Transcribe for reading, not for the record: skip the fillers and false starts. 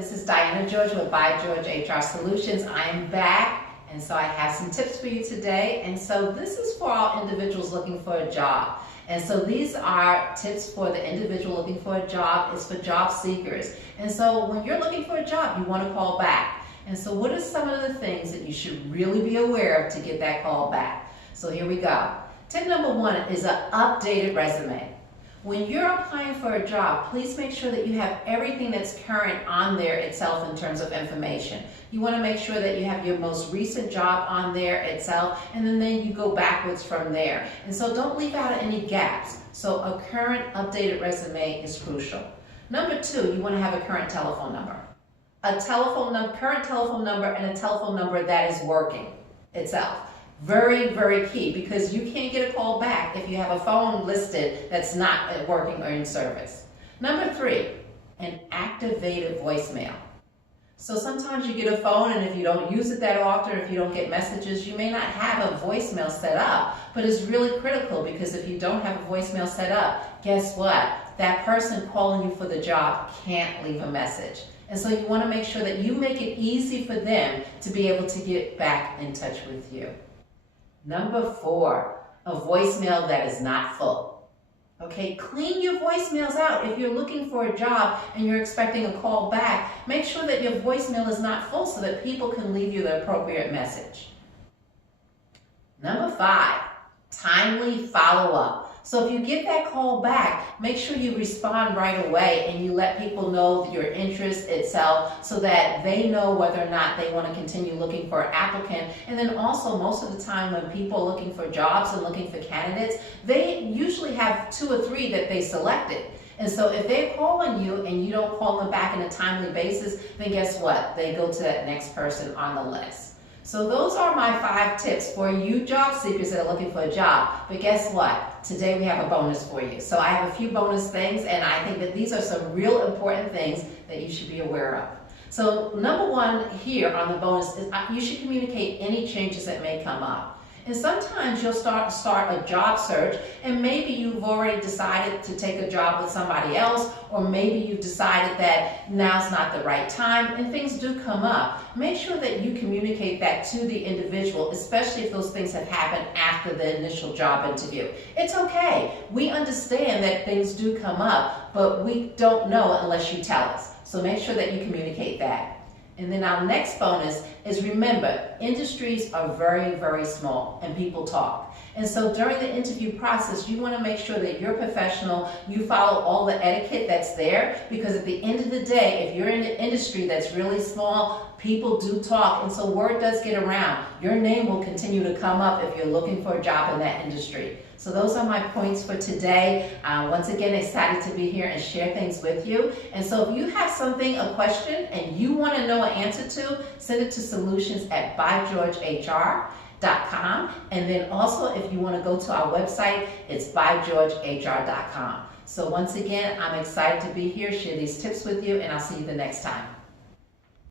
this is Diana George with By George HR Solutions. I am back, and so I have some tips for you today. And so this is for all individuals looking for a job. And so these are tips for the individual looking for a job. It's for job seekers. And so when you're looking for a job, you want to call back. And so what are some of the things that you should really be aware of to get that call back? So here we go. Tip number one is an updated resume. When you're applying for a job, please make sure that you have everything that's current on there itself in terms of information. You want to make sure that you have your most recent job on there itself, and then you go backwards from there. And so don't leave out any gaps. So a current updated resume is crucial. Number two, you want to have a current telephone number. Current telephone number and a telephone number that is working itself. Very, very key, because you can't get a call back if you have a phone listed that's not working or in service. Number three, an activated voicemail. So sometimes you get a phone, and if you don't use it that often, if you don't get messages, you may not have a voicemail set up, but it's really critical, because if you don't have a voicemail set up, guess what? That person calling you for the job can't leave a message. And so you want to make sure that you make it easy for them to be able to get back in touch with you. Number four, a voicemail that is not full. Okay, clean your voicemails out. If you're looking for a job and you're expecting a call back, make sure that your voicemail is not full so that people can leave you the appropriate message. Number five, timely follow-up. So if you get that call back, make sure you respond right away and you let people know your interest itself so that they know whether or not they want to continue looking for an applicant. And then also, most of the time when people are looking for jobs and looking for candidates, they usually have 2 or 3 that they selected. And so if they're calling you and you don't call them back in a timely basis, then guess what? They go to that next person on the list. So those are my 5 tips for you job seekers that are looking for a job. But guess what? Today we have a bonus for you. So I have a few bonus things, and I think that these are some real important things that you should be aware of. So number one here on the bonus is you should communicate any changes that may come up. And sometimes you'll start a job search, and maybe you've already decided to take a job with somebody else, or maybe you've decided that now's not the right time, and things do come up. Make sure that you communicate that to the individual, especially if those things have happened after the initial job interview. It's okay. We understand that things do come up, but we don't know unless you tell us. So make sure that you communicate that. And then our next bonus is, remember, industries are very, very small and people talk. And so during the interview process, you want to make sure that you're professional, you follow all the etiquette that's there, because at the end of the day, if you're in an industry that's really small, people do talk, and so word does get around. Your name will continue to come up if you're looking for a job in that industry. So those are my points for today. Once again, excited to be here and share things with you. And so if you have something, a question, and you want to know an answer to, send it to solutions@bygeorgehr.com. And then also, if you want to go to our website, it's bygeorgehr.com. So once again, I'm excited to be here, share these tips with you, and I'll see you the next time.